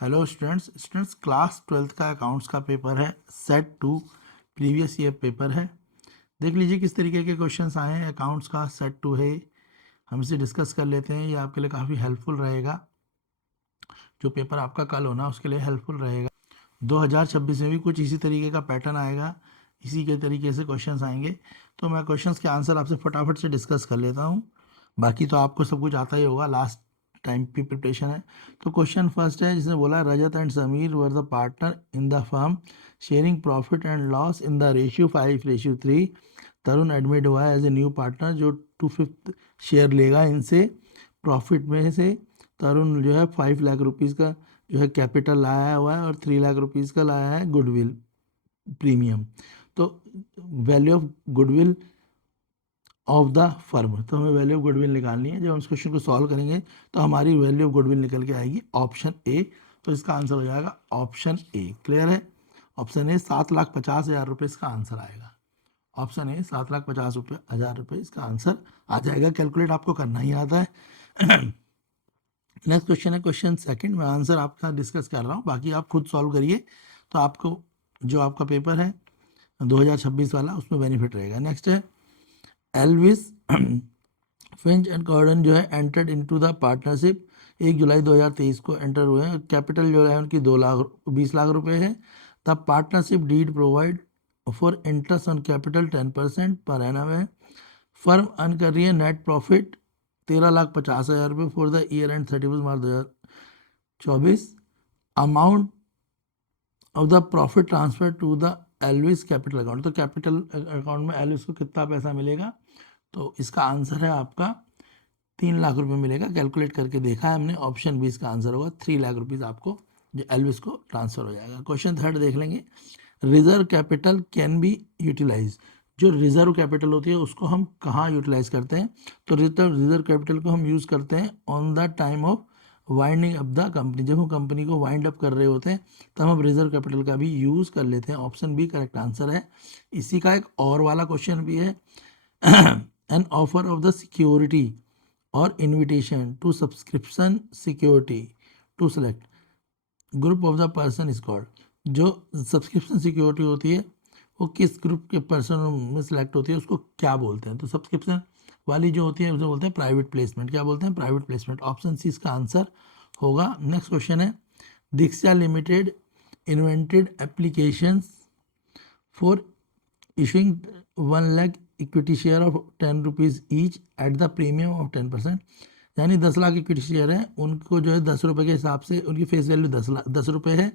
Hello students class 12th का accounts का paper है। सेट 2 प्रीवियस ईयर पेपर है। देख लीजिए किस तरीके के क्वेश्चंस आए हैं। अकाउंट्स का सेट 2 है, हम इसे डिस्कस कर लेते हैं। ये आपके लिए काफ़ी हेल्पफुल रहेगा। जो पेपर आपका कल होना उसके लिए हेल्पफुल रहेगा। 2026 में भी कुछ इसी तरीके का पैटर्न आएगा, इसी के तरीके से क्वेश्चंस आएंगे। तो मैं क्वेश्चंस के आंसर आपसे फटाफट से डिस्कस कर लेता हूँ। बाकी तो आपको सब कुछ आता ही होगा, लास्ट टाइम की प्रिपरेशन है। तो क्वेश्चन फर्स्ट है, जिसने बोला Rajat and Sameer were the partner in the firm sharing profit and loss in the ratio 5:3। Tarun admit हुआ है एज ए न्यू पार्टनर, जो 2/5 शेयर लेगा इनसे। प्रॉफिट में से तरुण जो है 5 लाख रुपीज़ का जो है कैपिटल लाया हुआ है और 3 लाख रुपीज़ का लाया है गुडविल प्रीमियम। तो value of goodwill of the firm, तो हमें वैल्यू ऑफ गुडविल निकालनी है। जब हम इस क्वेश्चन को सॉल्व करेंगे तो हमारी वैल्यू ऑफ गुडविल निकल के आएगी ऑप्शन ए। तो इसका आंसर हो जाएगा ऑप्शन ए। क्लियर है? ऑप्शन ए 7,50,000 रुपये इसका आंसर आएगा। ऑप्शन ए 7,50,000 रुपये इसका आंसर आ जाएगा। कैलकुलेट आपको करना ही आता है। नेक्स्ट क्वेश्चन है क्वेश्चन सेकंड। मैं आंसर आपका डिस्कस कर रहा हूँ, बाकी आप खुद सॉल्व करिए तो आपको जो आपका पेपर है 2026 वाला उसमें बेनिफिट रहेगा। नेक्स्ट है एल्विस फिंच एंड कॉर्डन जो है एंटर्ड इनटू द पार्टनरशिप 1 जुलाई 2023 को एंटर हुए हैं। कैपिटल जो है उनकी 20 लाख रुपए है। The partnership deed provide for interest on capital 10% per annum है। फर्म अर्न कर रही है नेट प्रॉफिट 13,50,000 रुपये for the year end 31 March 2024। Amount of the profit transfer to the Elvis capital account, तो कैपिटल अकाउंट में Elvis को कितना पैसा मिलेगा? तो इसका आंसर है आपका 3 लाख रुपए मिलेगा। कैलकुलेट करके देखा है हमने, ऑप्शन बी इसका आंसर होगा। 3 लाख रुपीज़ आपको जो एलविस को ट्रांसफर हो जाएगा। क्वेश्चन थर्ड देख लेंगे। Reserve capital can be utilise, जो रिजर्व कैपिटल होती है उसको हम कहाँ यूटिलाइज करते हैं? तो रिजर्व कैपिटल को हम यूज़ करते हैं on the time of winding up the company. जब हम कंपनी को वाइंड अप कर रहे होते हैं तब हम रिजर्व कैपिटल का भी यूज़ कर लेते हैं। ऑप्शन बी करेक्ट आंसर है। इसी का एक और वाला क्वेश्चन भी है। An offer of the security और invitation to subscription security to select group of the person is called. जो सब्सक्रिप्शन सिक्योरिटी होती है वो किस ग्रुप के पर्सन में सिलेक्ट होती है, उसको क्या बोलते हैं? तो सब्सक्रिप्शन वाली जो होती है उसे बोलते हैं प्राइवेट प्लेसमेंट। क्या बोलते हैं? Private placement. ऑप्शन सी इसका आंसर होगा। नेक्स्ट क्वेश्चन है Diksha limited invented applications for issuing 1 lakh equity share of 10 rupees each at the premium of 10%। यानी 10 लाख इक्विटी शेयर है, उनको जो है 10 रुपये के हिसाब से उनकी फेस वैल्यू 10 रुपये है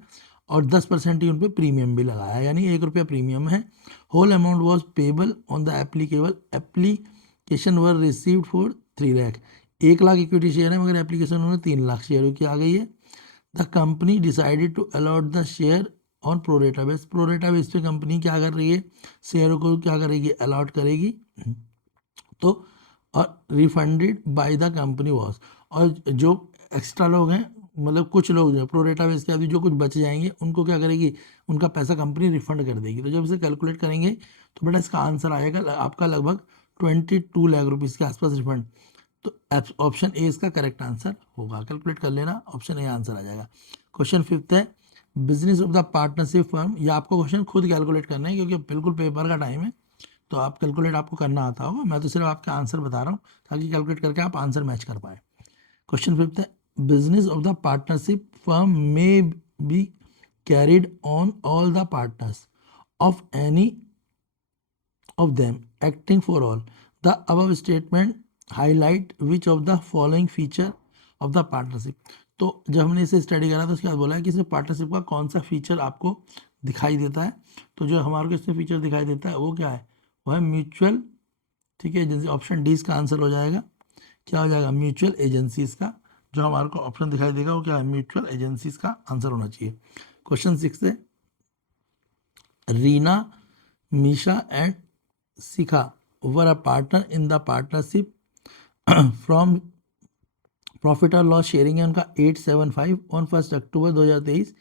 और 10% ही उन पर प्रीमियम भी लगाया है, यानी 1 रुपया प्रीमियम है। Whole amount was payable on the application were received for 3 lakh. 1 lakh equity share है मगर एप्लीकेशन उन्होंने 3 लाख शेयरों की आ गई है। The company decided to allot the share on pro rata base. Pro rata base पे कंपनी क्या कर रही है? शेयरों को क्या करेगी? अलॉट करेगी। तो और refunded by the company was, और जो एक्स्ट्रा लोग हैं मतलब कुछ लोग जो है प्रोरेटा बेस के आदमी जो कुछ बच जाएंगे उनको क्या करेगी? उनका पैसा कंपनी रिफंड कर देगी। तो जब इसे कैलकुलेट करेंगे तो बेटा इसका आंसर आएगा आपका लगभग 22 लाख रुपीज़ के आसपास रिफंड। तो ऑप्शन ए इसका करेक्ट आंसर होगा। कैलकुलेट कर लेना, ऑप्शन ए आंसर आ जाएगा। क्वेश्चन फिफ्थ है business of the partnership firm. ये आपको क्वेश्चन खुद कैलकुलेट करना है क्योंकि बिल्कुल पेपर का टाइम है, तो आप कैलकुलेट आपको करना आता होगा। मैं तो सिर्फ आपका आंसर बता रहा हूँ ताकि कैलकुलेट करके आप आंसर मैच कर पाए। क्वेश्चन फिफ्थ है business of the partnership firm में be carried on all the partners of any of them acting for all. The above statement highlight which of the following feature of the partnership। तो जब हमने इसे study करा तो उसके बाद बोला है कि इसमें पार्टनरशिप का कौन सा फीचर आपको दिखाई देता है। तो जो हमारे को इसमें फीचर दिखाई देता है वो क्या है? वो है म्यूचुअल, ठीक है एजेंसी। ऑप्शन डी इसका आंसर हो जाएगा। क्या हो जाएगा? म्यूचुअल एजेंसीज का जो हमारे को ऑप्शन दिखाई देगा वो क्या है? म्यूचुअल एजेंसीज का आंसर होना चाहिए। क्वेश्चन 6 है Reena Misha and Sikha were a partner in the partnership from profit और लॉस शेयरिंग है उनका 875 ऑन 1 अक्टूबर 2023।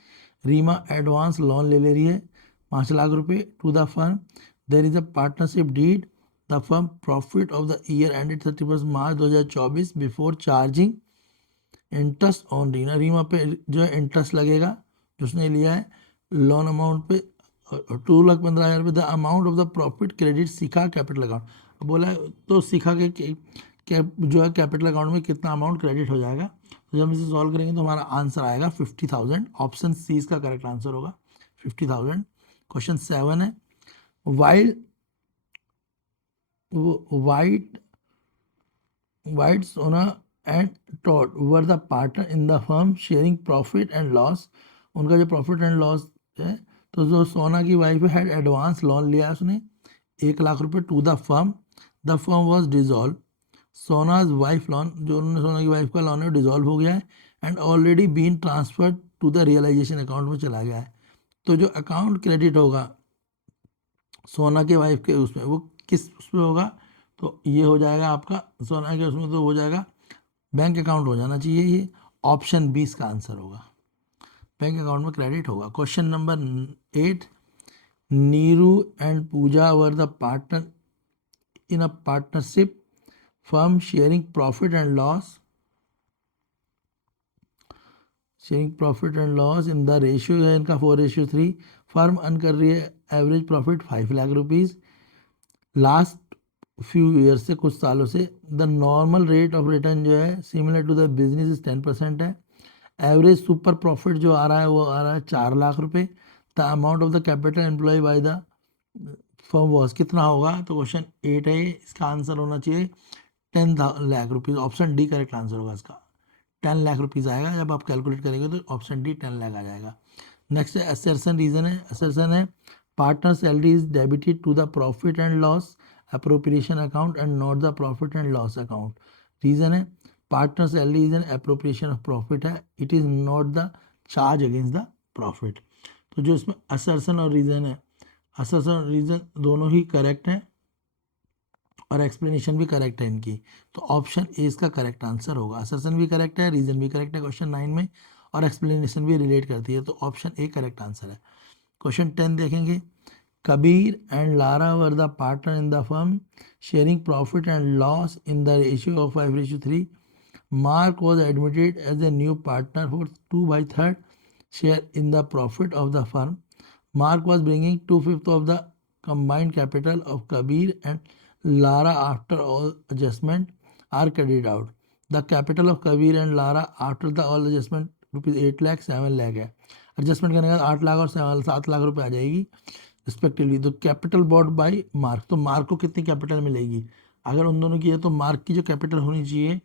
रीमा एडवांस लोन ले रही है 5 लाख रुपए to the firm. There is a partnership deed the firm profit of the year ended 31 March 2024 before charging interest on Reena, Reema पे जो है इंटरेस्ट लगेगा जो उसने लिया है लोन अमाउंट पे 2,15,000 रुपये। The amount of the profit credit Shikha capital account, बोला है तो शिखा के जो है कैपिटल अकाउंट में कितना अमाउंट क्रेडिट हो जाएगा। तो जब इसे सॉल्व करेंगे तो हमारा आंसर आएगा 50,000। ऑप्शन सी इसका करेक्ट आंसर होगा 50,000। क्वेश्चन 7 है, wild white white Sona and Todd were the partner in the firm sharing profit and loss. उनका जो प्रॉफिट एंड लॉस है, तो जो सोना की वाइफ हैड एडवांस लोन लिया है उसने 1,00,000 रुपये to the firm was dissolve. Sona's wife loan, जो उन्होंने सोना की वाइफ का लोन है डिजॉल्व हो गया है and already been transferred to the realisation account में चला गया है। तो जो अकाउंट क्रेडिट होगा सोना के वाइफ के उसमें, वो किस उसमें होगा, तो ये हो जाएगा आपका सोना के उसमें, तो हो जाएगा बैंक अकाउंट हो जाना चाहिए। ये ऑप्शन 20 का आंसर होगा, बैंक अकाउंट में क्रेडिट होगा। Question number 8, Neeru and Pooja were the partner in a partnership firm sharing profit and loss in the ratio है इनका 4:3। फर्म अर्न कर रही है average profit 5 lakh rupees last few year से, कुछ सालों से। The normal rate of return जो है similar to the business is 10% है। एवरेज सुपर प्रॉफिट जो आ रहा है वो आ रहा है 4 लाख रुपए। The amount of the capital employ by the firm was कितना होगा, तो क्वेश्चन 8 है, इसका आंसर होना चाहिए 10 lakh rupees. Option D correct answer होगा इसका, 10 लाख रुपीज़ आएगा। जब आप कैलकुलेट करेंगे तो ऑप्शन डी 10 लाख आ जाएगा। नेक्स्ट असर्सन रीजन है, असर्सन है partner salary is debited to the profit and loss appropriation account and not the profit and loss account. Reason है partner salary is an appropriation of profit है, it is not the charge against the profit. तो जो इसमें assertion और reason है, assertion और reason दोनों ही correct हैं और एक्सप्लेनेशन भी करेक्ट है इनकी, तो ऑप्शन ए इसका करेक्ट आंसर होगा। असर्सन भी करेक्ट है, रीजन भी करेक्ट है क्वेश्चन 9 में, और एक्सप्लेनेशन भी रिलेट करती है, तो ऑप्शन ए करेक्ट आंसर है। क्वेश्चन 10 देखेंगे, Kabir and Lara were the partner in the firm, sharing profit and loss in the ratio of 5:3. Mark was admitted as a new partner for 2/3 share in the profit of the firm. Mark was bringing 2/5 of the combined capital of Kabir and Lara after all adjustment are credited out. The capital of Kabir and Lara after the all adjustment rupees 8 lakh 7 lakh है। Adjustment करने के बाद 8 लाख और 7 लाख रुपए आ जाएगी respectively. तो capital bought by mark, तो mark को कितनी कैपिटल मिलेगी, अगर उन दोनों की है तो मार्क की जो कैपिटल होनी चाहिए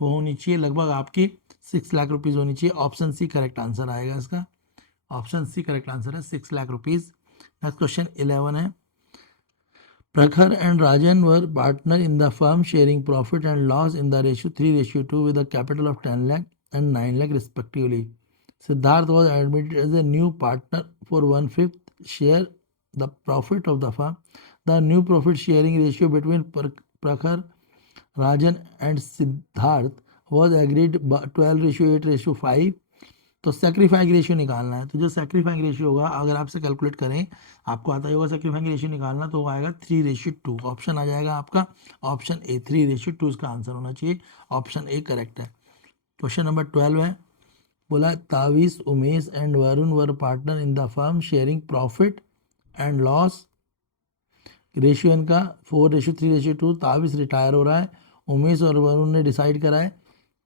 वो होनी चाहिए लगभग आपकी 6 लाख रुपीज़ होनी चाहिए। ऑप्शन सी करेक्ट आंसर आएगा इसका, ऑप्शन सी करेक्ट आंसर है 6 लाख रुपीज़। नेक्स्ट क्वेश्चन 11 है, Prakhar and Rajan were partner in the firm sharing profit and loss in the ratio 3:2 with a capital of 10 lakh and 9 lakh respectively. Siddharth was admitted as a new partner for 1/5 share the profit of the firm. The new profit sharing ratio between Prakhar, Rajan and Siddharth was agreed 12:8:5। तो सेक्रीफाइंग ratio निकालना है, तो जो सेक्रीफाइंग ratio होगा अगर आपसे calculate करें, आपको आता ही होगा सेक्रीफाइंग रेशियो निकालना, तो वो आएगा 3:2। ऑप्शन आ जाएगा आपका ऑप्शन ए 3:2 इसका आंसर होना चाहिए, ऑप्शन ए करेक्ट है। क्वेश्चन नंबर 12 है, बोला Tavis Umesh and Varun were partner in the firm sharing profit and loss. Ratio इनका 4:3:2। ताविस रिटायर हो रहा है, उमेश और वरुण ने डिसाइड करा है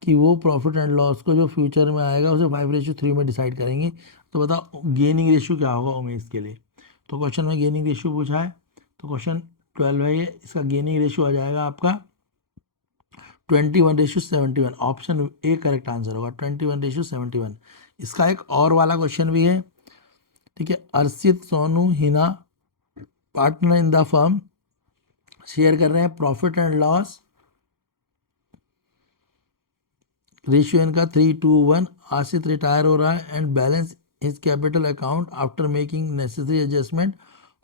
कि वो प्रॉफिट एंड लॉस को जो फ्यूचर में आएगा उसे 5:3 में डिसाइड करेंगे। तो बताओ गेनिंग रेशियो क्या होगा उमेश के लिए, तो क्वेश्चन में गेनिंग रेशियो पूछा है, तो क्वेश्चन 12 है ये, इसका गेनिंग रेशियो आ जाएगा आपका 21:71। ऑप्शन ए करेक्ट आंसर होगा 21:71। इसका एक और वाला क्वेश्चन भी है, ठीक है, Arshit Sonu Hina partner in the firm share कर रहे हैं प्रॉफिट एंड लॉस, रेशियो इनका 3:1। आशित रिटायर हो रहा है and balance his capital account after making necessary adjustment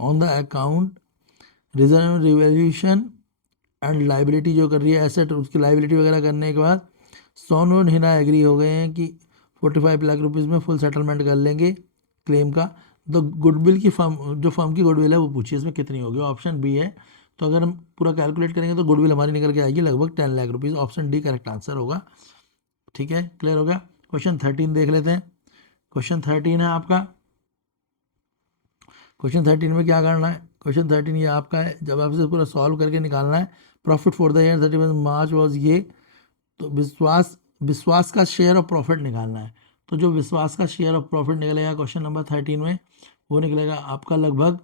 on the account reserve revaluation and liability जो कर रही है एसेट, उसकी लाइबिलिटी वगैरह करने के बाद सोनू और हिना एग्री हो गए हैं कि 45 लाख रुपीज़ में फुल सेटलमेंट कर लेंगे क्लेम का। तो गुडविल की फर्म, जो फर्म की गुडविल है वो पूछिए इसमें कितनी होगी, ऑप्शन बी है। तो अगर हम पूरा कैलकुलेट करेंगे तो गुडविल हमारी निकल के आएगी लगभग 10 lakh rupees, option D correct answer होगा। ठीक है, क्लियर हो गया। क्वेश्चन 13 देख लेते हैं। क्वेश्चन 13 है आपका, क्वेश्चन 13 में क्या करना है, क्वेश्चन 13 ये आपका है, जब आप इसे पूरा सॉल्व करके निकालना है। Profit for the year 31 March was ये, तो विश्वास का शेयर ऑफ प्रॉफिट निकालना है। तो जो विश्वास का शेयर ऑफ प्रॉफिट निकलेगा क्वेश्चन नंबर 13 में, वो निकलेगा आपका लगभग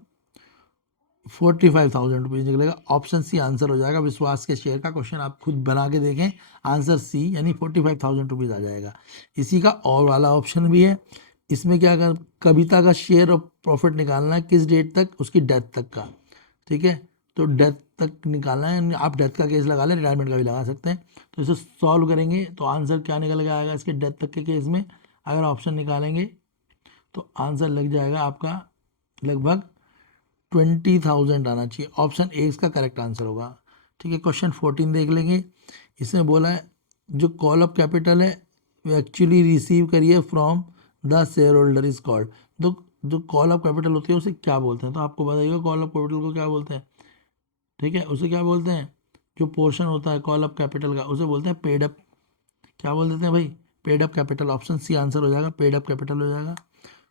45,000 रुपीज़ निकलेगा। ऑप्शन सी आंसर हो जाएगा। विश्वास के शेयर का क्वेश्चन आप खुद बना के देखें, आंसर सी यानी 45,000 रुपीज़ आ जाएगा। इसी का और वाला ऑप्शन भी है, इसमें क्या कर, कविता का शेयर ऑफ प्रॉफिट निकालना है, किस डेट तक, उसकी डेथ तक का। ठीक है, तो डेथ तक निकालना है, आप डेथ का केस लगा लें, रिटायरमेंट का भी लगा सकते हैं। तो इसे सॉल्व करेंगे तो आंसर क्या निकल के आएगा इसके डेथ तक के केस में, अगर ऑप्शन निकालेंगे तो आंसर लग जाएगा आपका लगभग 20,000 आना चाहिए। ऑप्शन ए इसका करेक्ट आंसर होगा। ठीक है, क्वेश्चन 14 देख लेंगे। इसमें बोला है जो कॉल ऑफ कैपिटल है वो एक्चुअली रिसीव करिए from the share holder is called. तो जो कॉल ऑफ कैपिटल होती है उसे क्या बोलते हैं, तो आपको बताइएगा कॉल ऑफ कैपिटल को क्या बोलते हैं। ठीक है, उसे क्या बोलते हैं, जो पोर्शन होता है कॉल ऑफ कैपिटल का उसे बोलते हैं पेड अप। क्या बोल देते हैं भाई, paid up capital. Option C answer हो जाएगा, पेड अप कैपिटल हो जाएगा।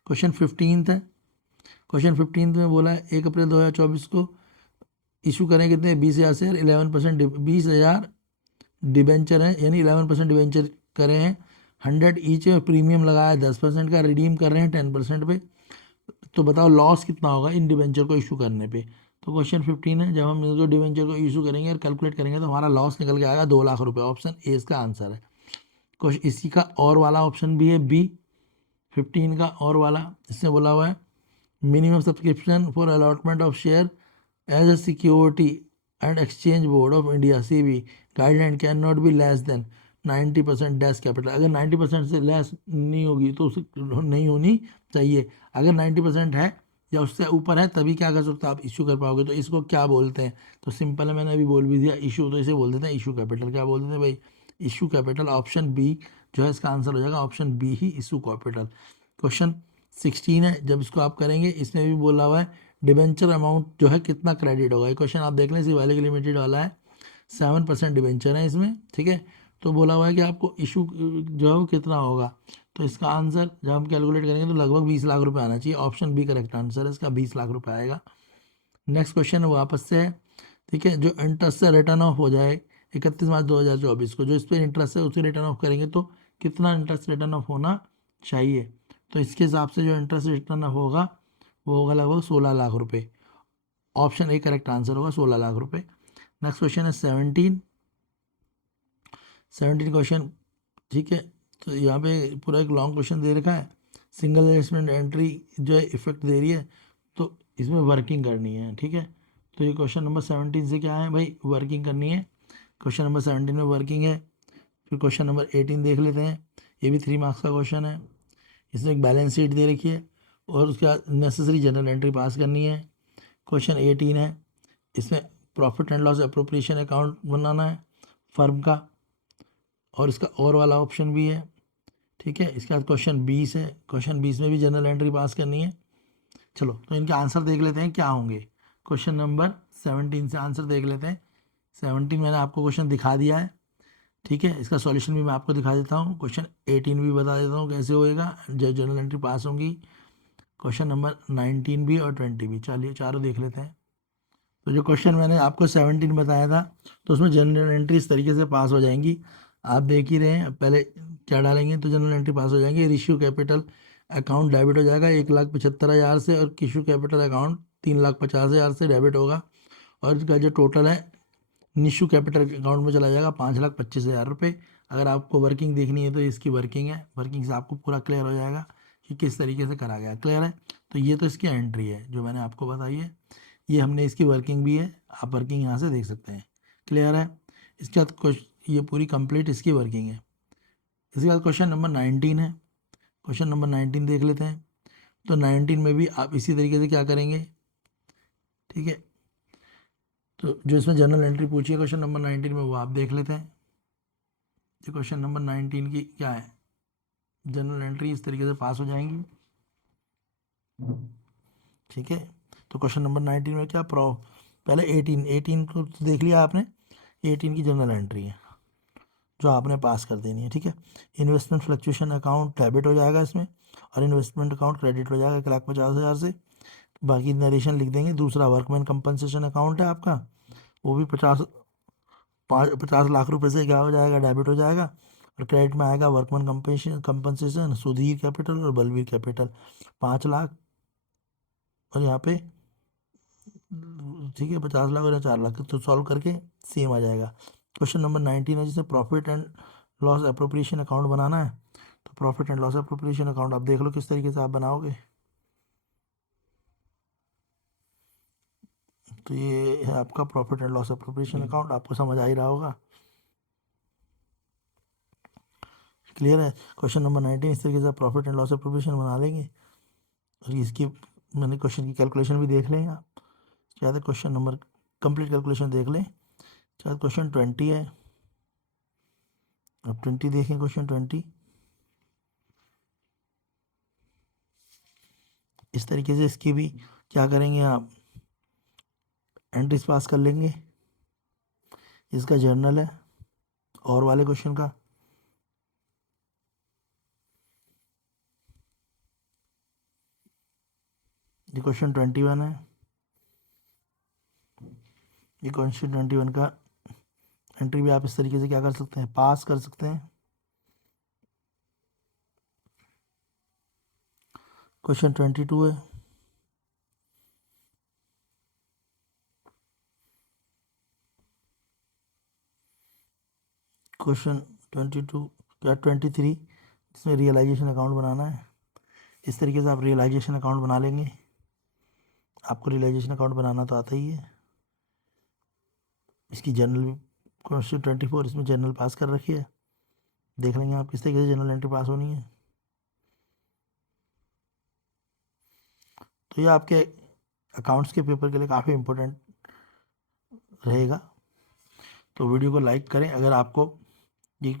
क्वेश्चन 15 है, क्वेश्चन 15 में बोला है 1 अप्रैल 2024 को इशू करें कितने, 20,000 शेयर, 11%, 20,000 डिबेंचर हैं, यानी 11% डिबेंचर करे हैं, 100 ईच में प्रीमियम लगाया 10% का, रिडीम कर रहे हैं 10% पे। तो बताओ लॉस कितना होगा इन डिबेंचर को इशू करने पे। तो क्वेश्चन 15 है, जब हम इनको डिबेंचर को इशू करेंगे और कैलकुलेट करेंगे तो हमारा लॉस निकल के आएगा 2 लाख रुपए। ऑप्शन ए इसका आंसर है। क्वेश्चन इसी का और वाला ऑप्शन भी है बी 15 का और वाला, इसमें बोला हुआ है minimum subscription for allotment of share as a security and exchange board of India CB guideline can not be less than 90% dash capital. अगर 90% से लेस नहीं होगी तो उसे नहीं होनी चाहिए, अगर 90% है या उससे ऊपर है तभी क्या कर सकते हो आप, इशू कर पाओगे। तो इसको क्या बोलते हैं, तो सिंपल है, मैंने अभी बोल भी दिया इशू, तो इसे बोल देते हैं इशू कैपिटल। क्या बोल देते हैं भाई, इशू कैपिटल। ऑप्शन बी जो है इसका आंसर हो जाएगा, ऑप्शन बी ही इशू कैपिटल। क्वेश्चन 16 है, जब इसको आप करेंगे इसमें भी बोला हुआ है डिबेंचर अमाउंट जो है कितना क्रेडिट होगा। ये क्वेश्चन आप देख लें, इसी वाले लिमिटेड वाला है, 7% डिबेंचर है इसमें। ठीक है, तो बोला हुआ है कि आपको इशू जो है वो कितना होगा, तो इसका आंसर जब हम कैलकुलेट करेंगे तो लगभग 20 लाख रुपए आना चाहिए। ऑप्शन बी करेक्ट आंसर है इसका, 20 लाख रुपए आएगा। नेक्स्ट क्वेश्चन वापस से है। ठीक है, जो इंटरेस्ट से रिटर्न ऑफ हो जाए 31 मार्च 2024 को, जो इस पर इंटरेस्ट है उसे रिटर्न ऑफ करेंगे तो कितना इंटरेस्ट रिटर्न ऑफ होना चाहिए। तो इसके हिसाब से जो इंटरेस्ट रिटर्न ऑफ होगा वो होगा लगभग 16 लाख रुपए। ऑप्शन ए करेक्ट आंसर होगा, 16 लाख रुपए। नेक्स्ट क्वेश्चन है 17 क्वेश्चन। ठीक है, तो यहाँ पे पूरा एक लॉन्ग क्वेश्चन दे रखा है, सिंगल एडजस्टमेंट एंट्री जो है इफेक्ट दे रही है, तो इसमें वर्किंग करनी है। ठीक है, तो ये क्वेश्चन नंबर 17 से क्या है भाई, वर्किंग करनी है। क्वेश्चन नंबर 17 में वर्किंग है। फिर क्वेश्चन नंबर 18 देख लेते हैं, ये भी 3 मार्क्स का क्वेश्चन है। इसमें एक बैलेंस शीट दे रखी है और उसके बाद नेसेसरी जनरल एंट्री पास करनी है। क्वेश्चन 18 है, इसमें profit and loss appropriation account बनाना है फर्म का, और इसका और वाला ऑप्शन भी है। ठीक है, इसके बाद क्वेश्चन 20 है, क्वेश्चन 20 में भी जनरल एंट्री पास करनी है। चलो तो इनके आंसर देख लेते हैं क्या होंगे। क्वेश्चन नंबर 17 से आंसर देख लेते हैं। 17 मैंने आपको क्वेश्चन दिखा दिया है। ठीक है, इसका सॉल्यूशन भी मैं आपको दिखा देता हूँ। क्वेश्चन 18 भी बता देता हूँ कैसे होएगा, जो जनरल एंट्री पास होंगी। क्वेश्चन नंबर 19 भी और 20 भी, चलिए चारों देख लेते हैं। तो जो क्वेश्चन मैंने आपको 17 बताया था, तो उसमें जनरल एंट्री इस तरीके से पास हो जाएंगी, आप देख ही रहे हैं। पहले क्या डालेंगे तो जनरल एंट्री पास हो जाएंगे। इशू कैपिटल अकाउंट डेबिट हो जाएगा 1,75,000 से, और इशू कैपिटल अकाउंट 3,50,000 से डेबिट होगा, और इसका जो टोटल है निशू कैपिटल अकाउंट में चला जाएगा 5,25,000 रुपये। अगर आपको वर्किंग देखनी है तो इसकी वर्किंग है, वर्किंग से आपको पूरा क्लियर हो जाएगा कि किस तरीके से करा गया। क्लियर है, तो ये तो इसकी एंट्री है जो मैंने आपको बताई है, ये हमने इसकी वर्किंग भी है, आप वर्किंग यहाँ से देख सकते हैं। क्लियर है, इसके बाद ये पूरी कंप्लीट इसकी वर्किंग है। इसके बाद क्वेश्चन नंबर 19 है, क्वेश्चन नंबर 19 देख लेते हैं। तो 19 में भी आप इसी तरीके से क्या करेंगे। ठीक है, तो जो इसमें जनरल एंट्री पूछी है क्वेश्चन नंबर 19 में वो आप देख लेते हैं। तो क्वेश्चन नंबर 19 की क्या है, जनरल एंट्री इस तरीके से पास हो जाएंगी। ठीक है, तो क्वेश्चन नंबर 19 में क्या पहले 18 को तो देख लिया आपने, 18 की जनरल एंट्री है। जो आपने पास कर देनी है, ठीक है। इन्वेस्टमेंट फ्लक्चुएशन अकाउंट डेबिट हो जाएगा इसमें, और इन्वेस्टमेंट अकाउंट क्रेडिट हो जाएगा 1,50,000 से। बाकी नरेशन लिख देंगे। दूसरा वर्कमैन कंपनसेशन अकाउंट है आपका, वो भी 50 लाख रुपए से क्या हो जाएगा, डेबिट हो जाएगा। और क्रेडिट में आएगा वर्कमैन कंपनसेशन, सुधीर कैपिटल और बलवीर कैपिटल 5 लाख। और यहाँ पे ठीक है 50 लाख और 4 लाख, तो सॉल्व करके सेम आ जाएगा। क्वेश्चन नंबर 19 है, जिसे profit and loss appropriation account बनाना है। तो profit and loss appropriation account आप देख लो किस तरीके से आप बनाओगे। तो ये है आपका profit and loss appropriation account, आपको समझ आ ही रहा होगा। क्लियर है। क्वेश्चन नंबर 19 इस तरीके से प्रॉफिट एंड लॉस अप्रोप्रिएशन बना लेंगे। और इसकी मैंने क्वेश्चन की कैलकुलेशन भी देख लें आप, शायद क्वेश्चन नंबर कंप्लीट कैलकुलेशन देख लें। शायद क्वेश्चन 20 है, अब 20 देखें। क्वेश्चन 20 इस तरीके से, इसकी भी क्या करेंगे आप, एंट्रीज पास कर लेंगे। इसका जर्नल है और वाले क्वेश्चन का। ये क्वेश्चन 21 है, ये क्वेश्चन 21 का एंट्री भी आप इस तरीके से क्या कर सकते हैं, पास कर सकते हैं। क्वेश्चन 22 है, क्वेश्चन 22 क्या 23, जिसमें रियलाइजेशन अकाउंट बनाना है। इस तरीके से आप रियलाइजेशन अकाउंट बना लेंगे। आपको रियलाइजेशन अकाउंट बनाना तो आता ही है। इसकी जनरल भी क्वेश्चन 24, इसमें जनरल पास कर रखी है। देख लेंगे आप किस तरीके से जनरल एंट्री पास होनी है। तो ये आपके अकाउंट्स के पेपर के लिए काफ़ी इम्पोर्टेंट रहेगा। तो वीडियो को लाइक करें अगर आपको ये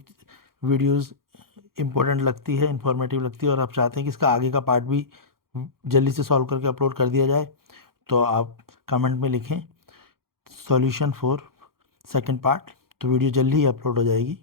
वीडियोस इम्पोर्टेंट लगती है, इंफॉर्मेटिव लगती है, और आप चाहते हैं कि इसका आगे का पार्ट भी जल्दी से सॉल्व करके अपलोड कर दिया जाए, तो आप कमेंट में लिखें सॉल्यूशन फॉर सेकंड पार्ट, तो वीडियो जल्दी ही अपलोड हो जाएगी।